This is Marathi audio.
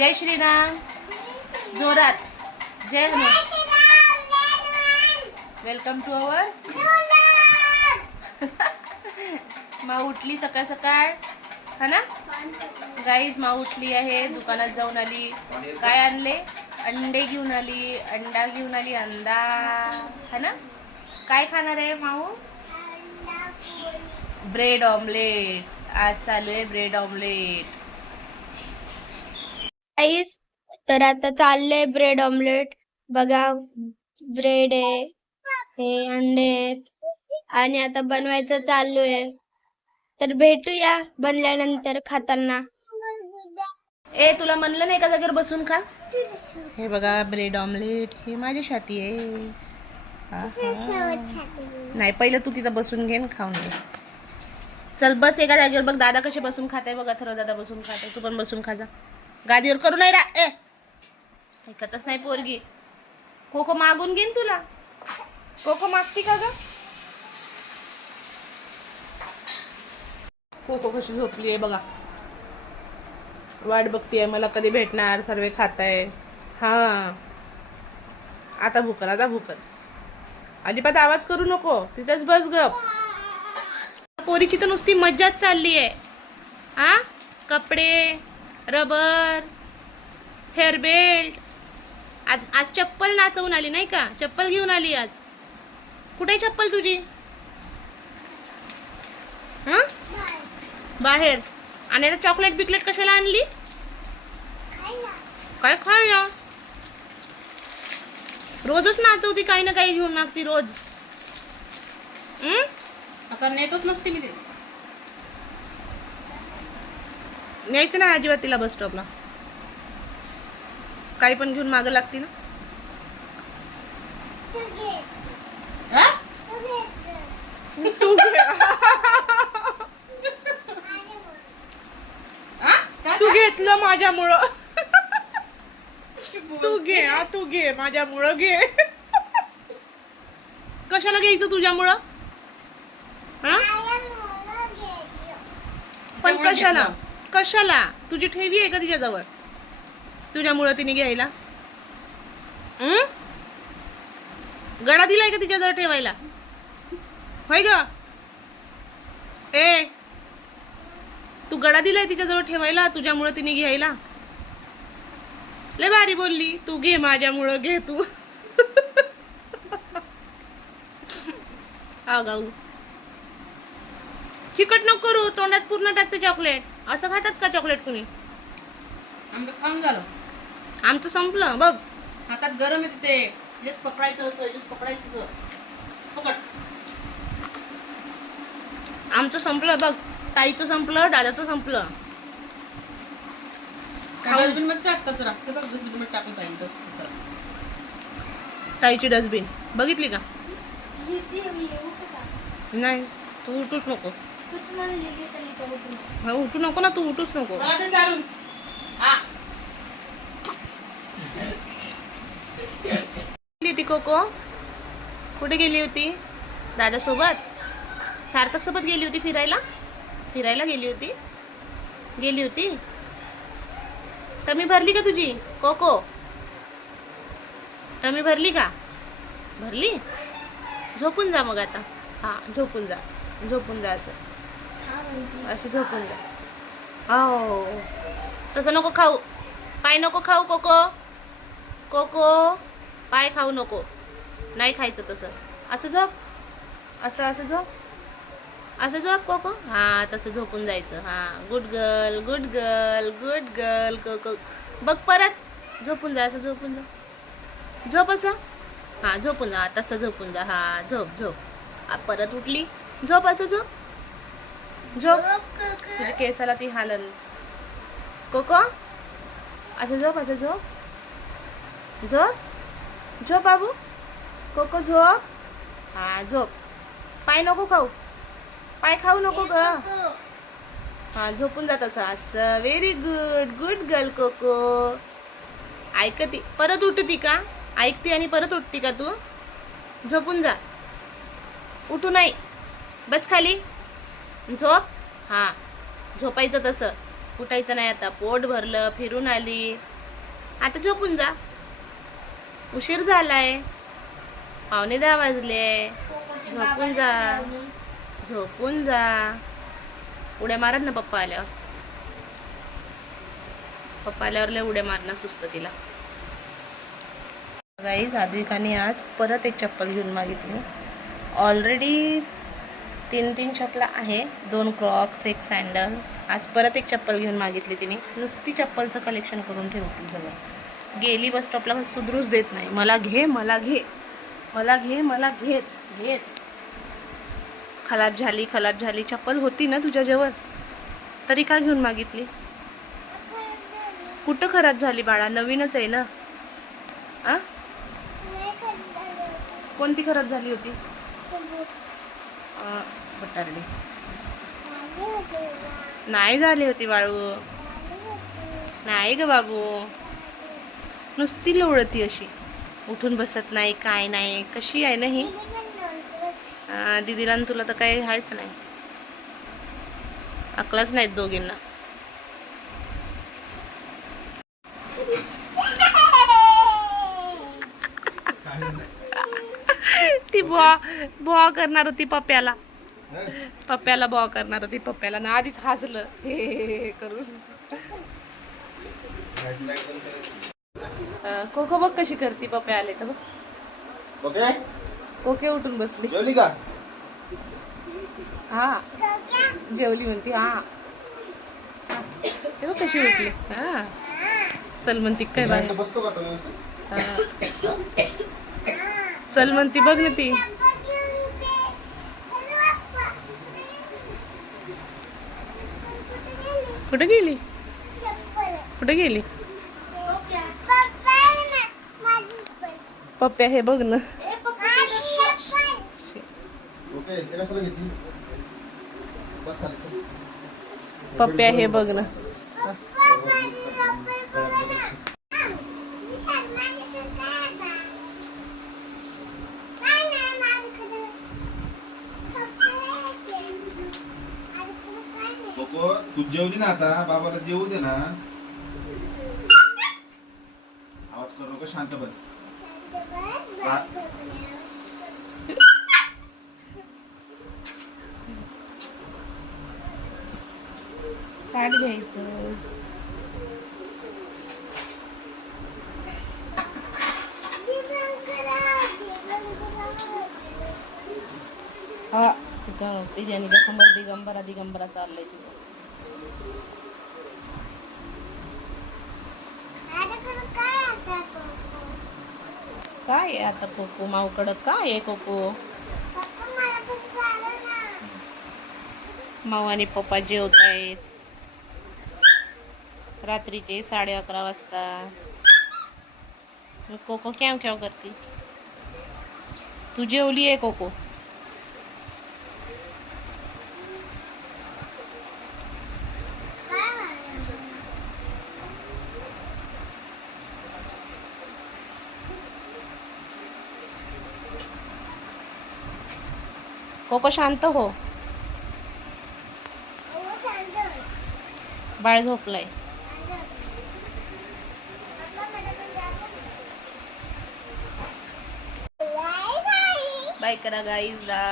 जय श्रीराम जोरात जय हनुमान. Welcome to our. माऊ उठली सकाळ सकाळ हा ना गाईज. माऊ उठली आहे, दुकानात जाऊन आली. काय आणले? अंडे घेऊन आली. अंडा घेऊन आली. अंडा है ना. काय खाणार आहे माऊ? Bread omelette. आज चालू आहे ब्रेड ऑमलेट. गाईस तर आता चाललंय ब्रेड ऑमलेट. बघा ब्रेड आहे, हे अंडे आहेत आणि आता बनवायचं चालू आहे. तर भेटूया बनल्यानंतर खाताना. ए तुला म्हणलं नाही का जागेवर बसून खा. हे बघा ब्रेड ऑमलेट. हे माझी छाती आहे. नाही पहिलं तू तिथं बसून घे खाऊन घे. चल बस एका जागेवर. बघ दादा कसे बसून खाताय. बघा थोडं दादा बसून खाताय. तू पण बसून खा जा. गादीवर करू नाही रा. ऐकतच नाही पोरगी. कोको मागून घेईन तुला. कोको मागती का ग? कोको कशी झोपली आहे बघा. वाट बघतीये मला कधी भेटणार. सर्व खाताय. हा आता भूकल. आता भूकल. अजिबात आवाज करू नको. तिथेच बस गप. पोरीची तर नुसती मज्जाच चालली आहे. हा कपडे, रबर, हेअर बेल्ट. आज चप्पल नाचवून आली नाही का. चप्पल घेऊन आली आज. कुठे चप्पल तुझी? हा बाहेर. आणि आता चॉकलेट बिकलेट कशाला आणली? काय खायला? रोजच नाचवती. काही ना काही घेऊन मागती रोज. आता नेतच नसते मी ते. न्यायचं ना अजिबात तिला बस स्टॉपला. काही पण घेऊन मागं लागती ना. हा? तू हा? काय? तू घेतलं माझ्यामुळं. तू घे. हा तू घे माझ्यामुळं घे. कशाला घ्यायचं तुझ्यामुळं? हा पण कशाला? कशाला? तुझी ठेवी आहे का तिच्याजवळ? तुझ्यामुळं तिने घ्यायला. गडा दिलाय का तिच्याजवळ ठेवायला? होय ग. ए तू गडा दिलाय तिच्याजवळ ठेवायला. तुझ्यामुळं तिने घ्यायला. लय भारी बोलली. तू घे माझ्यामुळं घे तू. आगाऊ. चिकट नको करू. तोंडात पूर्ण टाकते चॉकलेट. असं खातात का चॉकलेट कुणी? आमचं खाऊन झालं. आमचं संपलं बघ. हातात गरम येते ते. हेच पकडायचं असं, हेच पकडायचं असं. पकड. आमचं संपलं बघ. ताईचं संपलं. दादाचं संपलं. डस्टबिन मध्ये टाक कचरा. ते बघ डस्टबिन मध्ये टाकून पाहिजे कचरा. ताईची डस्टबिन बघितली का? नाही तू उठूच नको. हा उठू नको ना. तू उठूच नको. मला ते चालून. हा. गेली होती कोको? कुठे गेली होती? दादासोबत? सार्थक सोबत गेली होती फिरायला? फिरायला गेली होती? गेली होती. टमी भरली का तुझी कोको? टमी भरली का? भरली. झोपून जा मग आता. हा झोपून जा. झोपून जा. असं झोपून जा. हो तसं नको खाऊ. पाय नको खाऊ कोको. कोको पाय खाऊ नको. नाही खायचं तसं. असं झोप. असं असं झोप. असं झोप कोको. हा तसं झोपून जायचं. हा good girl. Good girl. Good girl Coco. बघ परत झोपून जा. असं झोपून जा. झोप असं. हा झोपून जा. तसं झोपून जा. हा झोप झोप. परत उठली. झोप. असं झोप. झोप. तुझ्या केसाला ती हालन कोको. असं झोप. असं झोप. झोप झोप बाबू. कोको झोप. हा झोप. पाय नको खाऊ. पाय खाऊ नको ग. हा झोपून जात असं. असं very good. Good girl Coco. ऐकती परत उठती का? ऐकते आणि परत उठती का तू? झोपून जा. उठू नाही. बस खाली. झोप. हा झोपायचं तसं. उठायचं नाही आता. पोट भरलं. फिरून आली. आता झोपून जा. उशीर झालाय, 9:15 वाजले. झोपून जा, झोपून जा. उड्या मारत ना पप्पा आल्यावर. पप्पा आल्यावर लय उड्या मारणं सुचतं तिला. गाईज साध्विकाने आज परत एक चप्पल घेऊन मागितली. ऑलरेडी 3 चप्पला आहे, 2 क्रॉक्स, 1 सँडल. आज परत एक चप्पल घेऊन मागितली तिने. नुसती चप्पलचं कलेक्शन करून ठेवतील जवळ. गेली बस स्टॉपला सुधरूच देत नाही. मला घे, मला घे, मला घे, मला घेच घेच. खराब झाली चप्पल होती ना तुझ्याजवळ, तरी का घेऊन मागितली? कुठं खराब झाली बाळा? नवीनच आहे ना. आ कोणती खराब झाली होती? बटारडी नाही झाली होती बाळू. नाही ग बाबू, नुसती लोळती अशी, उठून बसत नाही, काय नाही. कशी आहे ना ही? दीदीला तुला तर काही आहेच नाही, अकलाच नाहीत दोघींना. ती बुवा करणार होती पप्प्याला. बुवा करणार होती पप्प्याला ना. आधीच हसलं हे करून. कोको बघ कशी करते. पप्प्या आले तर बघ. कोके उठून बसली. जेवली का? हा जेवली म्हणती. हा ते बघ कशी उठली. हा चल म्हणती काय बाहेर. बसतो का तो व्यवस्थित? हा. चल म्हणती बघ ना ती. कुठे गेली? कुठे गेली? पप्प्या हे बघ ना. ओके, ते कशाला घेतली? बस खाली चल. पप्प्या हे बघ ना. कोको, तू जेवली ना आता? बाबाला जेवू दे ना. आवाज करू नको, शांत बस. ताट घ्यायचं. हा तिथं बिर्याणीच्या समोर दिगंबरा चाललंय तिथं. काय आहे आता कोको माऊकडं? काय आहे कोको? माऊ आणि पप्पा जेवत आहेत रात्रीचे 11:30 वाजता. कोको क्याव क्याव करती. तू जेवली आहे कोको? कोको शांत हो. बाळ झोपलाय. बाय करा गाईजला.